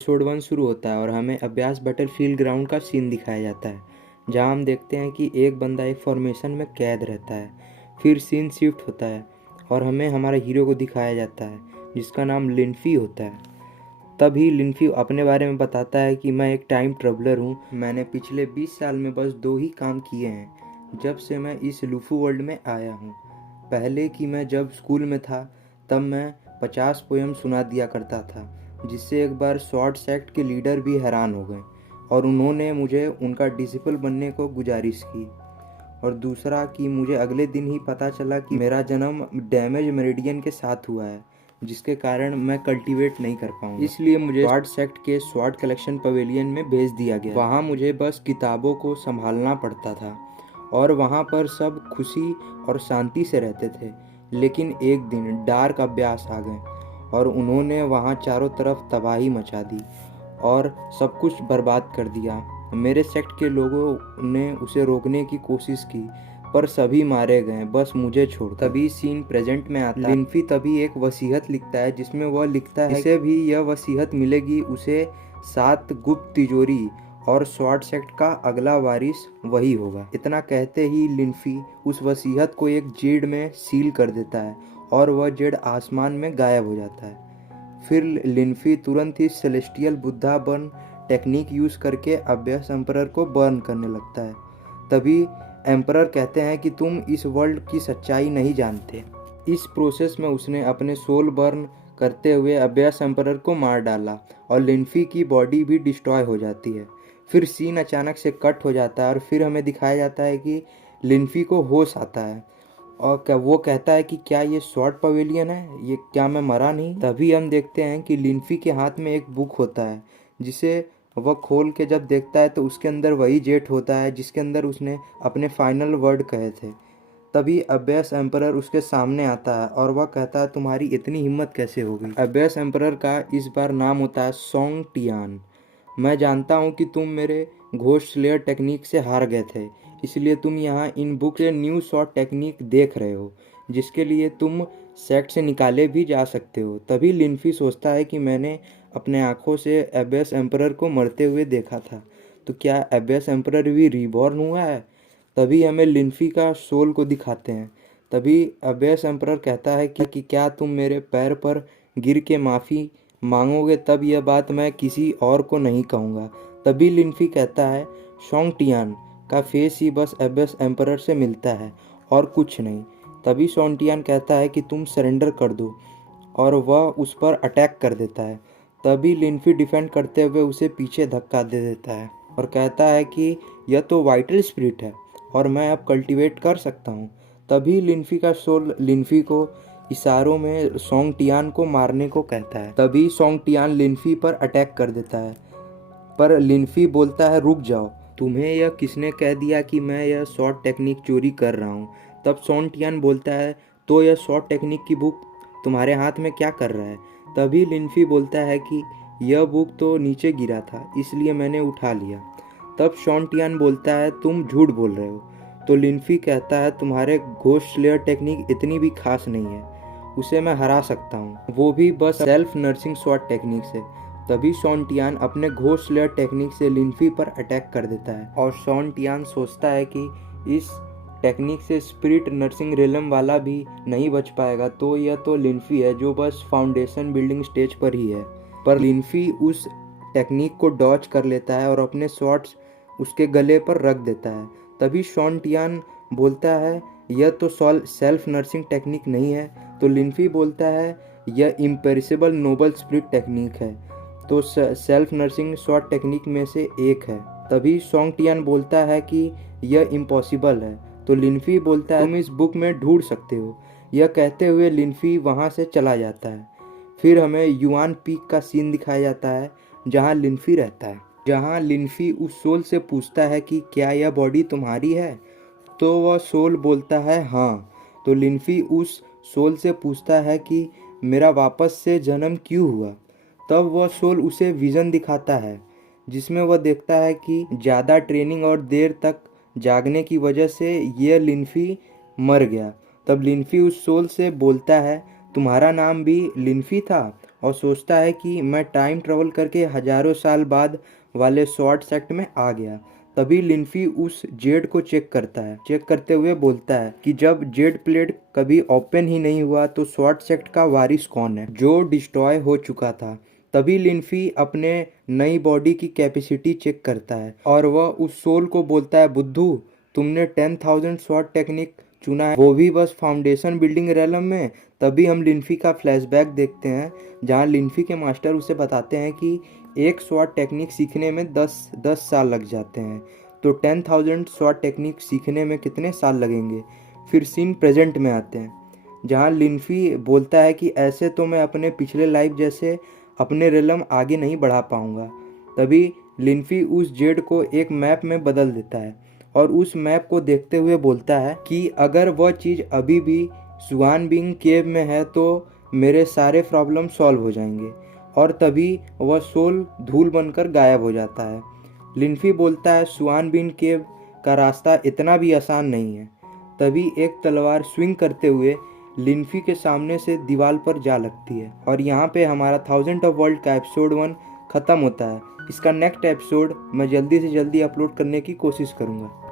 Episode 1 शुरू होता है और हमें अभ्यास बैटलफील्ड ग्राउंड का सीन दिखाया जाता है, जहां हम देखते हैं कि एक बंदा एक फॉर्मेशन में कैद रहता है। फिर सीन शिफ्ट होता है और हमें हमारे हीरो को दिखाया जाता है, जिसका नाम लिन्फी होता है। तभी लिन्फी अपने बारे में बताता है कि मैं एक टाइम ट्रेवलर हूँ। मैंने पिछले 20 साल में बस 2 ही काम किए हैं जब से मैं इस लूफू वर्ल्ड में आया हूँ। पहले कि मैं जब स्कूल में था तब मैं 50 पोयम सुना दिया करता था, जिससे एक बार शॉर्ट सेक्ट के लीडर भी हैरान हो गए और उन्होंने मुझे उनका डिसिपल बनने को गुजारिश की। और दूसरा कि मुझे अगले दिन ही पता चला कि मेरा जन्म डैमेज मेरिडियन के साथ हुआ है, जिसके कारण मैं कल्टीवेट नहीं कर पाऊंगा। इसलिए मुझे स्वार्ड सेक्ट के स्वार्ड कलेक्शन पवेलियन में भेज दिया गया। वहाँ मुझे बस किताबों को संभालना पड़ता था और वहाँ पर सब खुशी और शांति से रहते थे। लेकिन एक दिन डार्क अभ्यास आ गए और उन्होंने वहाँ चारों तरफ तबाही मचा दी और सब कुछ बर्बाद कर दिया। मेरे सेक्ट के लोगों ने उसे रोकने की कोशिश की, पर सभी मारे गए, बस मुझे छोड़। तभी सीन प्रेजेंट में आता है। लिन्फी तभी एक वसीयत लिखता है, जिसमें वह लिखता है इसे भी यह वसीयत मिलेगी उसे 7 गुप्त तिजोरी और स्वॉर्ड सेक्ट का अगला वारिस वही होगा। इतना कहते ही लिन्फी उस वसीयत को एक जेड में सील कर देता है और वह जेड आसमान में गायब हो जाता है। फिर लिन्फी तुरंत ही celestial Buddha burn technique use करके अभ्यास एम्परर को बर्न करने लगता है। तभी एम्परर कहते हैं कि तुम इस वर्ल्ड की सच्चाई नहीं जानते। इस प्रोसेस में उसने अपने सोल बर्न करते हुए अभ्यास एम्परर को मार डाला और लिन्फी की बॉडी भी डिस्ट्रॉय हो जाती है। फिर सीन अचानक से कट हो जाता है और फिर हमें दिखाया जाता है कि लिन्फी को होश आता है और वो कहता है कि क्या ये स्वॉर्ड पवेलियन है, ये क्या मैं मरा नहीं। तभी हम देखते हैं कि लिन्फी के हाथ में एक बुक होता है, जिसे वह खोल के जब देखता है तो उसके अंदर वही जेट होता है जिसके अंदर उसने अपने फाइनल वर्ड कहे थे। तभी अभ्यास एम्परर उसके सामने आता है और वह कहता है तुम्हारी इतनी हिम्मत कैसे हो गई। अभ्यास एम्परर का इस बार नाम होता है सोंग टियान। मैं जानता हूँ कि तुम मेरे घोस्ट स्लेयर टेक्निक से हार गए थे, इसलिए तुम यहाँ इन बुक से न्यू शॉट टेक्निक देख रहे हो, जिसके लिए तुम सेक्ट से निकाले भी जा सकते हो। तभी लिन्फी सोचता है कि मैंने अपने आँखों से एबेस एम्परर को मरते हुए देखा था, तो क्या एबेस एम्परर भी रीबॉर्न हुआ है। तभी हमें लिन्फी का सोल को दिखाते हैं। तभी एबेस एम्परर कहता है कि क्या तुम मेरे पैर पर गिर के माफ़ी मांगोगे, तब यह बात मैं किसी और को नहीं कहूँगा। तभी लिन्फी कहता है सोंग टियान का फेस ही बस एबेस एम्परर से मिलता है और कुछ नहीं। तभी सोंग टियान कहता है कि तुम सरेंडर कर दो और वह उस पर अटैक कर देता है। तभी लिन्फी डिफेंड करते हुए उसे पीछे धक्का दे देता है और कहता है कि यह तो वाइटल स्पिरिट है और मैं अब कल्टीवेट कर सकता हूँ। तभी लिन्फी का सोल लिन्फी को इशारों में सोंग टियान को मारने को कहता है। तभी सोंग टियान लिन्फी पर अटैक कर देता है, पर लिन्फी बोलता है रुक जाओ, तुम्हें यह किसने कह दिया कि मैं यह शॉर्ट टेक्निक चोरी कर रहा हूँ। तब सोंग टियान बोलता है तो यह शॉर्ट टेक्निक की बुक तुम्हारे हाथ में क्या कर रहा है। तभी लिन्फी बोलता है कि यह बुक तो नीचे गिरा था, इसलिए मैंने उठा लिया। तब सोंग टियान बोलता है तुम झूठ बोल रहे हो। तो लिन्फी कहता है तुम्हारे घोस्ट स्लेयर टेक्निक इतनी भी खास नहीं है, उसे मैं हरा सकता हूँ, वो भी बस सेल्फ नर्सिंग शॉट टेक्निक से। तभी सोंग टियान अपने घोस्ट स्लेयर टेक्निक से लिन्फी पर अटैक कर देता है और सोंग टियान सोचता है कि इस टेक्निक से स्पिरिट नर्सिंग रेलम वाला भी नहीं बच पाएगा, तो यह तो लिन्फी है जो बस फाउंडेशन बिल्डिंग स्टेज पर ही है। पर लिन्फी उस टेक्निक को डॉच कर लेता है और अपने शॉट्स उसके गले पर रख देता है। तभी सोंग टियान बोलता है यह तो सेल्फ नर्सिंग टेक्निक नहीं है। तो लिन्फी बोलता है यह इम्पेरिसेबल नोबल स्पिरिट टेक्निक है, तो सेल्फ नर्सिंग शॉट टेक्निक में से एक है। तभी सोंग टियान बोलता है कि यह इम्पॉसिबल है। तो लिन्फी बोलता है तुम इस बुक में ढूंढ सकते हो। यह कहते हुए लिन्फी वहाँ से चला जाता है। फिर हमें युआन पीक का सीन दिखाया जाता है, जहाँ लिन्फी रहता है। जहाँ लिन्फी उस सोल से पूछता है कि क्या यह बॉडी तुम्हारी है, तो वह सोल बोलता है हाँ। तो लिन्फी उस सोल से पूछता है कि मेरा वापस से जन्म क्यों हुआ। तब वह सोल उसे विज़न दिखाता है, जिसमें वह देखता है कि ज़्यादा ट्रेनिंग और देर तक जागने की वजह से यह लिन्फी मर गया। तब लिन्फी उस सोल से बोलता है तुम्हारा नाम भी लिन्फी था और सोचता है कि मैं टाइम ट्रेवल करके हजारों साल बाद वाले स्वॉर्ड सेक्ट में आ गया। तभी लिनफी उस जेड को चेक करता है, चेक करते हुए बोलता है कि जब जेड प्लेट कभी ओपन ही नहीं हुआ तो स्वॉर्ड सेक्ट का वारिस कौन है जो डिस्ट्रॉय हो चुका था। तभी लिनफी अपने नई बॉडी की कैपेसिटी चेक करता है और वह उस सोल को बोलता है, बुद्धू तुमने 10,000 स्वॉर्ड टेक्निक चुना है, वो भी बस फाउंडेशन बिल्डिंग रेलम में। तभी हम लिनफी का फ्लैशबैक देखते हैं जहां लिनफी के मास्टर उसे बताते हैं कि एक स्वॉर्ड टेक्निक सीखने में 10 साल लग जाते हैं, तो 10,000 स्वॉर्ड टेक्निक सीखने में कितने साल लगेंगे। फिर सीन प्रेजेंट में आते हैं जहां लिनफी बोलता है कि ऐसे तो मैं अपने पिछले लाइफ जैसे अपने रेलम आगे नहीं बढ़ा पाऊंगा। तभी लिनफी उस जेड को एक मैप में बदल देता है और उस मैप को देखते हुए बोलता है कि अगर वह चीज़ अभी भी सुआन बिंग केव में है तो मेरे सारे प्रॉब्लम सॉल्व हो जाएंगे। और तभी वह सोल धूल बनकर गायब हो जाता है। लिनफी बोलता है सुआन बिंग केव का रास्ता इतना भी आसान नहीं है। तभी एक तलवार स्विंग करते हुए लिनफी के सामने से दीवार पर जा लगती है और यहाँ पे हमारा 1000 ऑफ वर्ल्ड का एपिसोड 1 ख़त्म होता है। इसका नेक्स्ट एपिसोड मैं जल्दी से जल्दी अपलोड करने की कोशिश करूँगा।